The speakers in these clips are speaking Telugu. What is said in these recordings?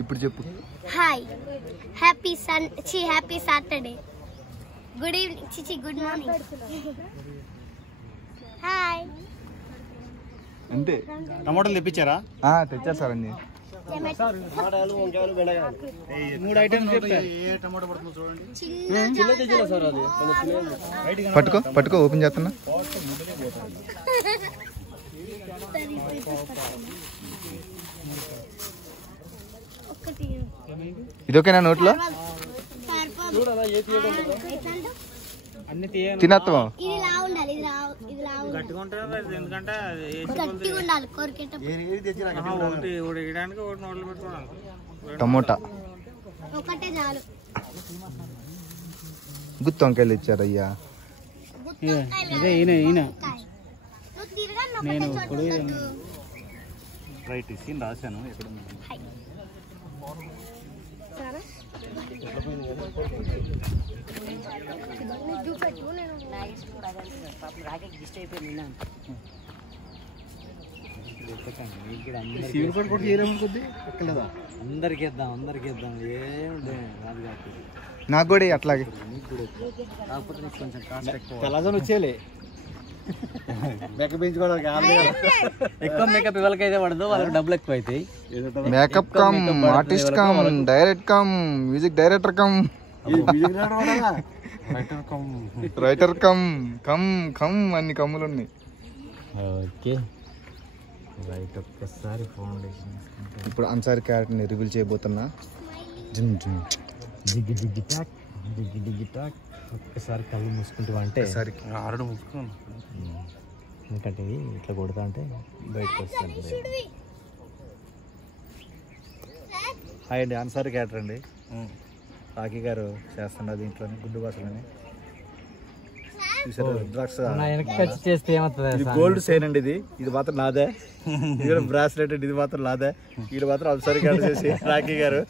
ఇప్పుడు చెప్పు. Hi, happy Saturday, good evening, చిచి గుడ్ మార్నింగ్. హాయ్. అంతే. టమాటాలు తెప్పించారా? తెచ్చారు సార్ అన్ని. 3 ఐటమ్స్ ఏ టమాటా పడుతుందో చూడండి. పట్టుకో ఓపెన్ చేస్తున్నా. ఇదొకేనా నోట్లో తినత్వం. టమోటా గుత్తి వంకాయలు ఇచ్చారయ్యా. నేను రైట్ ఇచ్చి రాశాను. ఎక్కడ అందరికి ఇద్దాం నాకు కూడా అట్లాగే. కాకపోతే కొంచెం కాస్ట్ ఎక్కువ వచ్చేలే. మేకప్ పెంచుకోవడానికి ఎక్కువ మేకప్ ఇవ్వలకైతే పడదు, వాళ్ళకి డబ్బులు ఎక్కువ అవుతాయి. Makeup come, artist cum, direct come, music director come, writer cum come అన్ని కమ్ములు ఉన్నాయి. Okay right. ఒక్కసారి ఫౌండేషన్ ఇప్పుడు అన్సారీ క్యారెక్టర్ని రివీల్ చేయబోతున్నా. దిగ్గి టాక్. ఒక్కసారి కళ్ళు మూసుకుంటా అంటే సరే ఆరడు మూసుకున్నాను. ఎందుకంటే ఇట్లా కొడతా అంటే బయటకు వస్తుంది. హాయ్ అండి, అన్సారీ క్యారెక్టర్ అండి. రాఖీ గారు చేస్తున్నారు దీంట్లోనే, గుడ్డు బాసలోనే. చేస్తే ఏమవుతుంది? గోల్డ్ చైన్ అండి ఇది మాత్రం నాదే. ఇది బ్రాస్లెట్ అండి, ఇది మాత్రం నాదే. ఇది మాత్రం అన్సారీ క్యారెక్టర్ చేసి రాఖీ గారు.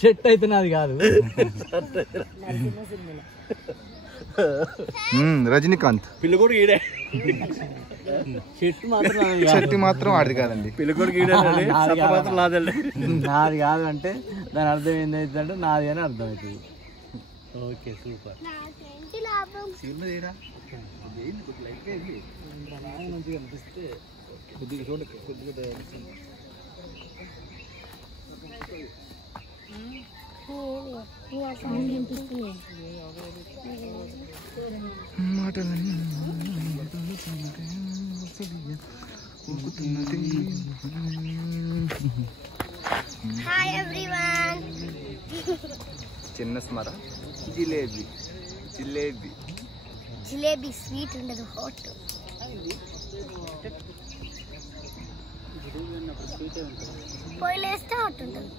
షర్ట్ అయితే నాది కాదు. రజనీకాంత్ పిల్లి కూడా ఈడే. షర్ట్ మాత్రం ఆడిది కాదండి. పిల్లి కూడా ఈడే మాత్రం నాదండి. నాది కాదు అంటే దాని అర్థం ఏంటంటే నాది అని అర్థం అవుతుంది. Okay super. మంచిగా అనిపిస్తే కొద్దిగా చూడండి, కొద్దిగా హాయ్ ఎవ్రీవన్. చిన్న స్మర జిలేబీ స్వీట్ ఉండదు, హాట్. పొయ్యిలేస్తే హాట్ ఉంటుంది.